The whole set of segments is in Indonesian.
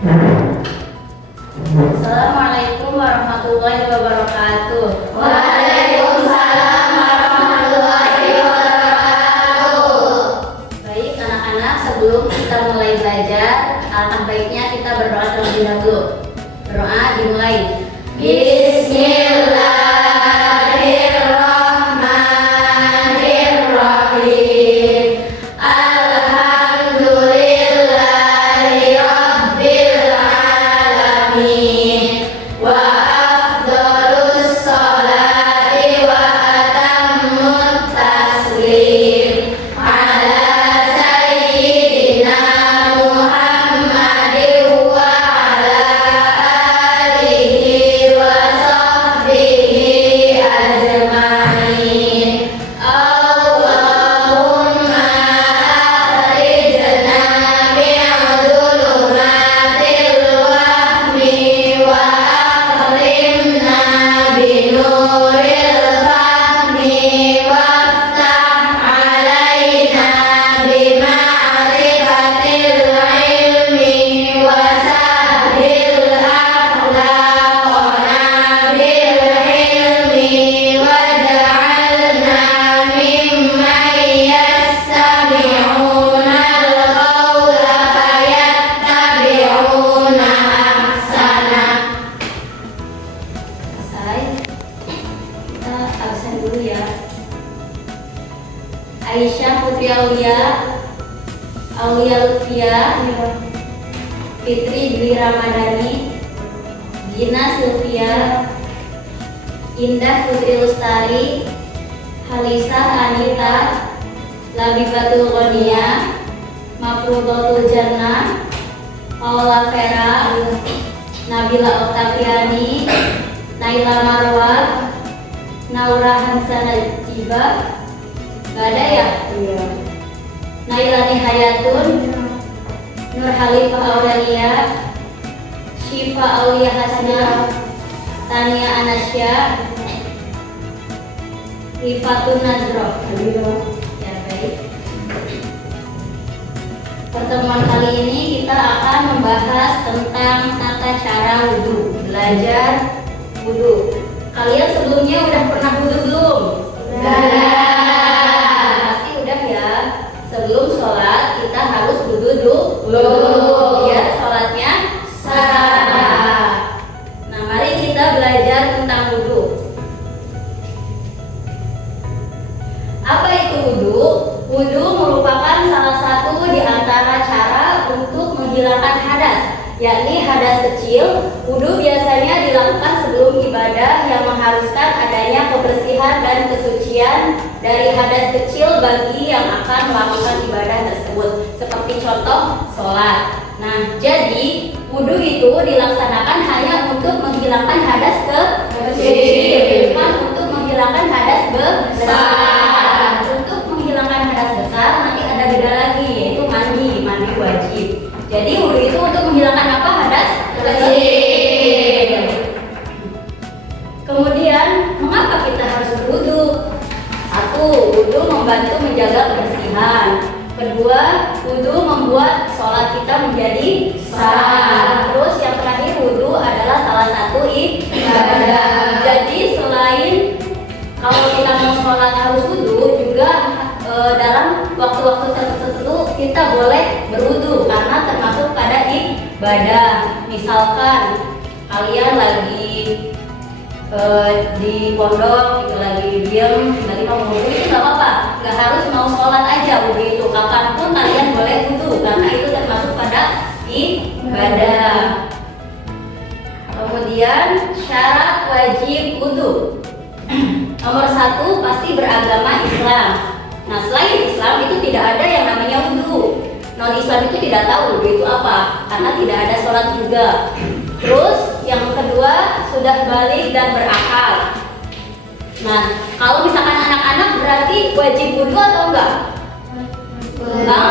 Assalamualaikum warahmatullahi wabarakatuh. Waalaikumsalam warahmatullahi wabarakatuh. Baik anak-anak, sebelum kita mulai belajar, alangkah baiknya kita berdoa terlebih dahulu. Berdoa dimulai. Bismillahirrahmanirrahim. Alhamdulillahi rabbil alamin. Wa afdhalus sholati wa atammut taslim ala sayyidina Muhammadin wa ala alihi wa sahbihi ajma'in. Allahumma akhrijna bi'udulumatil wahmi wa akrimna binuril fahmi waftah alaina bima'rifatil ilmi wa sahhil akhlaqana bil hilmi waj'alna mimman yastami'una al-qawla fayattabi'una ahsana. Selesai. Kita absen dulu ya. Aisyah Putri Aulia, Aulia Lutfia, Fitri Dwi Ramadhani, Gina Sylvia, Indah Putri Lestari, Halisah Anita, Labibatul Qonia, Mafrudatul Jannah, Paula Vera, Nabila Oktaviani, Naila Marwa, Naura Hansana Jiba. Gak ada ya? Iya. Nailani Hayatun, Nur Halifah Aurelia, Syifa Aulia Hasna, Tania Anasya, Rifatun Nazroh. Ya, baik. Pertemuan kali ini kita akan membahas tentang tata cara wudhu, belajar wudhu. Kalian sebelumnya udah pernah wudhu belum? Pasti udah ya. Sebelum sholat kita harus wudhu dulu biar sholatnya sah. Nah, mari kita belajar tentang wudhu. Apa itu wudhu? Wudhu merupakan salah satu di antara cara untuk menghilangkan hadas, yakni hadas kecil. Wudhu biasanya dilakukan sebelum ibadah yang mengharuskan adanya kebersihan dan kesucian dari hadas kecil bagi yang akan melakukan ibadah tersebut, seperti contoh sholat. Nah, jadi wudhu itu dilaksanakan hanya untuk menghilangkan hadas kecil, bukan untuk menghilangkan hadas besar. Untuk menghilangkan hadas besar nanti ada beda lagi, yaitu mandi wajib. Jadi wudhu itu untuk menghilangkan apa? Hadas kecil. Kemudian, mengapa kita harus berwudhu? Satu, wudhu membantu menjaga kebersihan. Kedua, wudhu membuat sholat kita menjadi sah. Terus yang terakhir, wudhu adalah salah satu ibadah. Jadi selain kalau kita mau sholat harus wudhu, juga dalam waktu-waktu tertentu kita boleh berwudhu karena termasuk pada ibadah. Misalkan kalian lagi di pondok, gitu, lagi diem, lagi mau wudhu, itu nggak apa-apa, nggak harus mau sholat aja wudhu itu, kapanpun kalian boleh wudhu karena itu termasuk pada ibadah. Kemudian syarat wajib wudhu. Nomor satu, pasti beragama Islam. Nah, selain Islam itu tidak ada yang namanya wudhu. Non-Islam itu tidak tahu wudhu itu apa, karena tidak ada sholat juga. Terus yang kedua, sudah balik dan berakal. Nah, kalau misalkan anak-anak berarti wajib wudhu atau enggak? Enggak,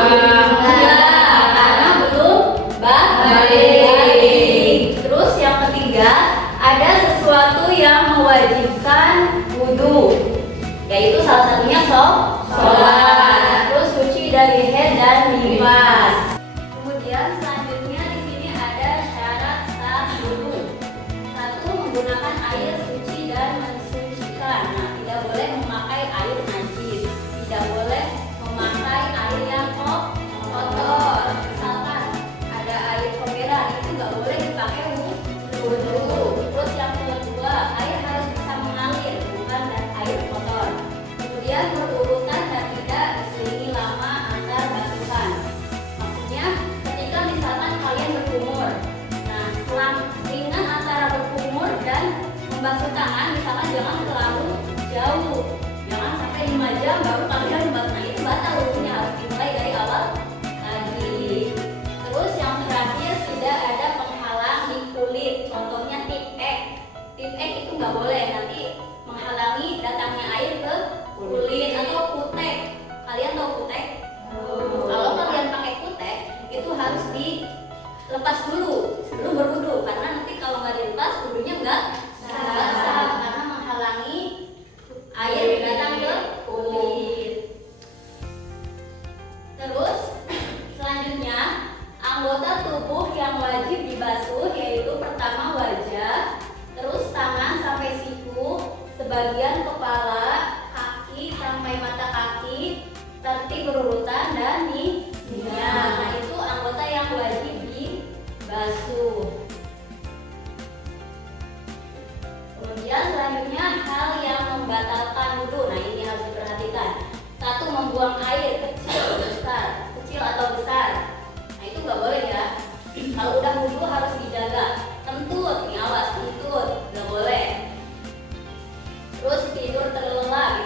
karena belum balik. Terus yang ketiga, ada sesuatu yang mewajibkan wudhu, yaitu salah satunya sholat. Terus suci dari haid dan nifas. Kemudian selanjutnya di sini ada jangan terlalu jauh. Jangan sampai 5 jam baru kalian membuat. Nah itu batal wudhunya, harus dimulai dari awal lagi. Terus yang terakhir, tidak ada penghalang di kulit. Contohnya tip X. Tip X itu nggak boleh, nanti menghalangi datangnya air ke kulit. Atau kutek. Kalian tahu kutek? Kalau kalian pakai kutek, itu harus dilepas dulu sebelum berwudu, karena nanti kalau nggak dilepas wudhunya nggak sah, karena menghalangi air datang ke kulit. Terus selanjutnya, anggota tubuh yang wajib dibasuh yaitu pertama wajah, terus tangan sampai siku, sebagian kepala, kaki sampai mata kaki, tertib berurutan, dan minyak. Nah itu anggota yang wajib dibasuh. Kemudian selanjutnya, hal yang membatalkan wudhu. Nah ini harus diperhatikan. 1. Membuang air kecil atau besar. Nah itu nggak boleh ya. Kalau udah wudhu harus dijaga. Kentut, nih awas, kentut nggak boleh. Terus tidur terlelap,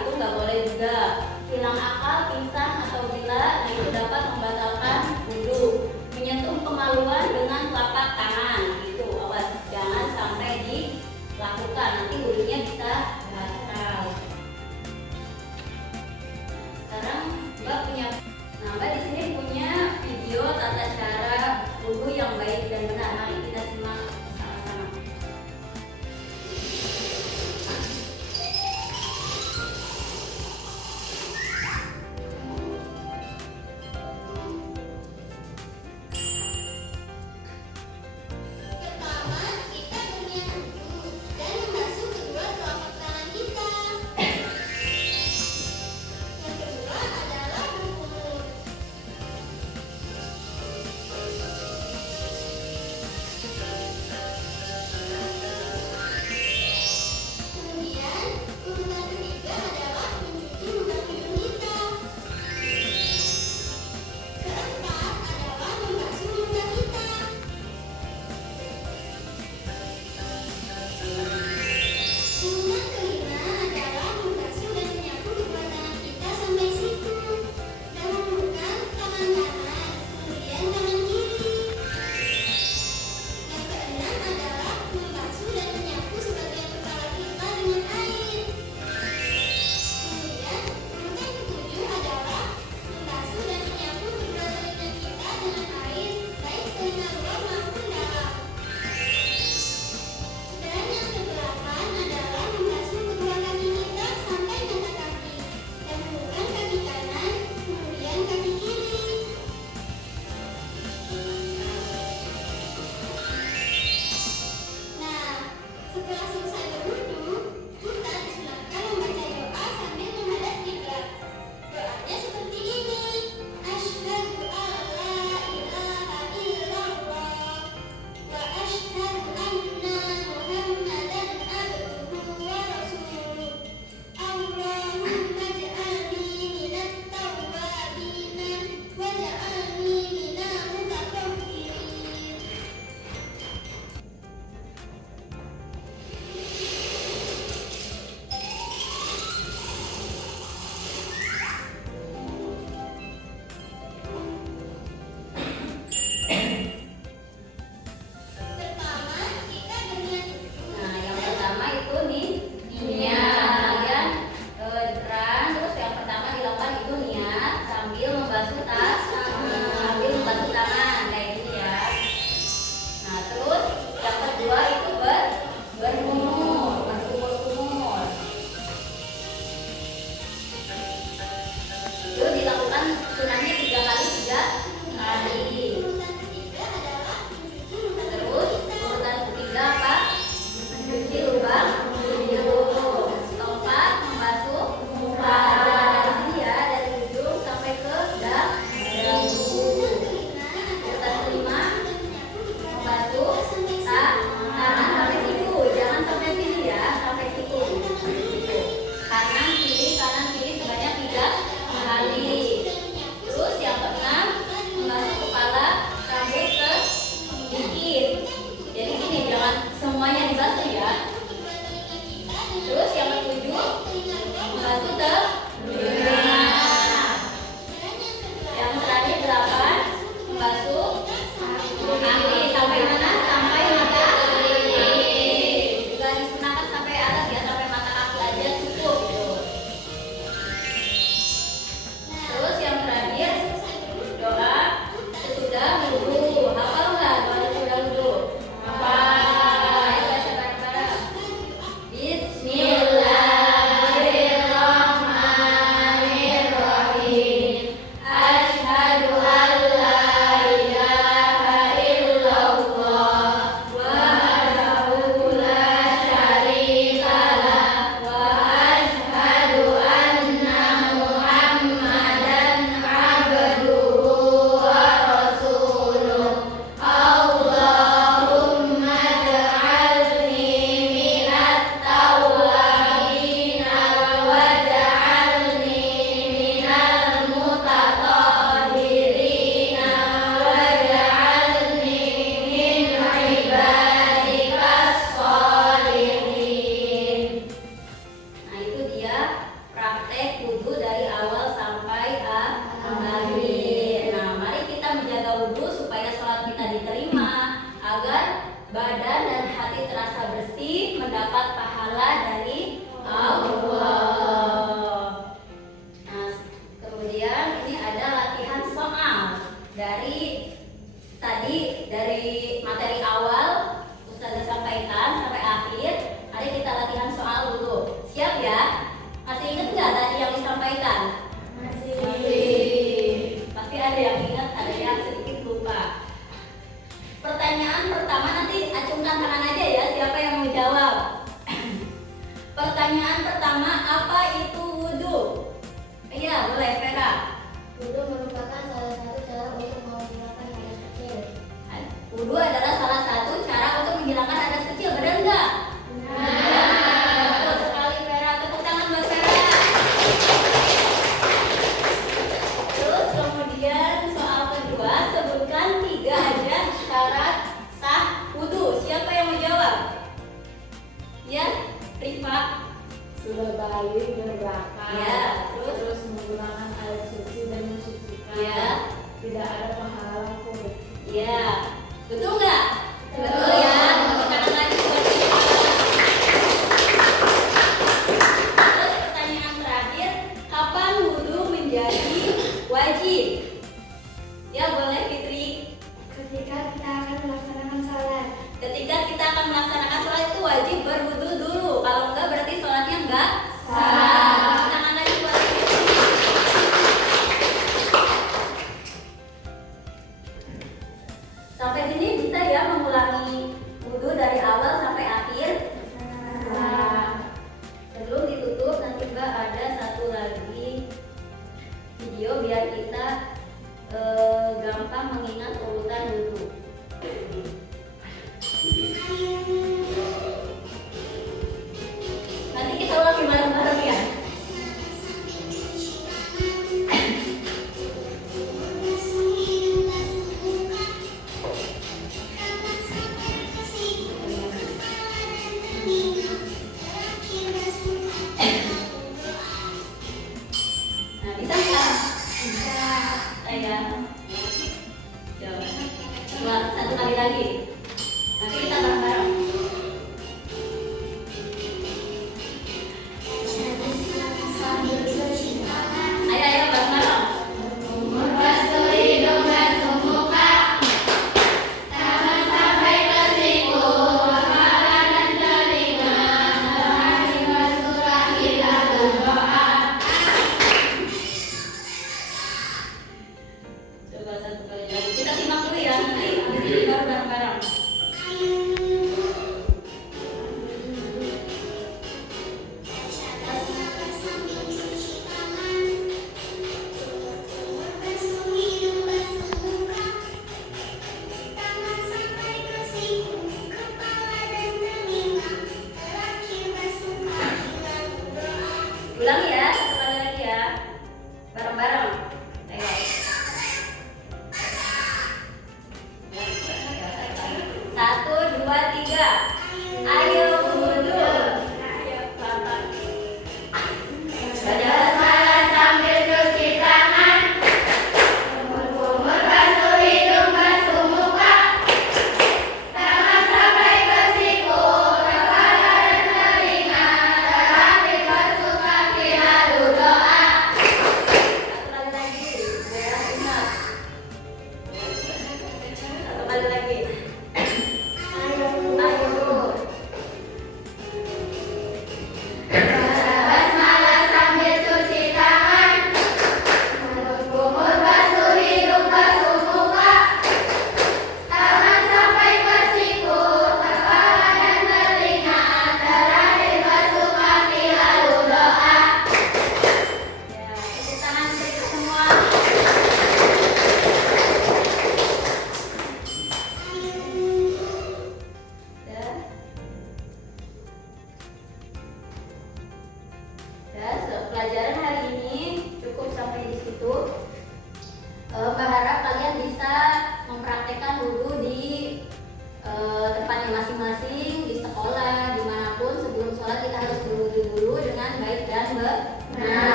wudhu supaya sholat kita diterima, agar badan dan hati terasa bersih, mendapat pahala dari Allah. Nah, kemudian ini ada latihan soal dari tadi, dari materi awal Ustazah sampaikan sampai akhir. Hari kita latihan soal dulu. Siap ya? Masih ingat nggak tadi yang disampaikan? Masih. Pasti ada yang ingat, ada yang sedikit lupa. Pertanyaan pertama, nanti acungkan tangan aja ya, siapa yang mau jawab. Pertanyaan pertama, apa itu wudhu? Iya, boleh Vera. Wudhu merupakan salah satu cara untuk menghilangkan hadas kecil. Wudhu adalah salah satu cara untuk menghilangkan hadas kecil, benar nggak? Betul sekali Vera, tepuk tangan buat Vera. Terus kemudian soal kedua, sebutkan 3 aja syarat sah wudhu. Siapa yang mau jawab? Ya, Rifa. Sudah balik berbakar, Ya, terus menggunakan air suci dan mensucikan, Ya. tidak ada penghalang kulit. Ya, betul nggak? Betul ya. Tepuk tangan lagi buat Rifa. Terus pertanyaan terakhir, kapan wudhu menjadi wajib? Ya, boleh Fitri. Ketika kita akan melaksanakan salat. Ketika kita akan melaksanakan sholat itu wajib berwudu dulu. Kalau enggak berarti sholatnya enggak sah. Tangan lagi buat Fitri. Sampai sini bisa ya mengulangi wudu dari awal sampai akhir. Sebelum ditutup nanti Mbak ada satu lagi video biar kita gampang mengingat urutan wudu. Nanti kita ulangi bareng-bareng ya. Nah, bisa nggak? Bisa. Saya. Coba. Satu kali lagi. Nanti kita bareng-bareng. Ayo bareng-bareng. Membasuh hidung dan muka, tangan sampai ke siku, kepala dan telinga, terakhir basuh kaki lalu doa. Coba satu kali lagi. Kita simak dulu ya. Nanti habis ini baru bareng-bareng. Ulangi ya, satu kali lagi ya. Bareng-bareng. Ayo. 1, 2, 3. Ayo wudhu. Berjamaah sambil cuci tangan, kumur-kumur basuh hidung, basuh muka, tangan sampai ke siku, kepala dan telinga, terakhir basuh kaki lalu doa. Satu kali lagi. Biar ingat. Satu kali lagi.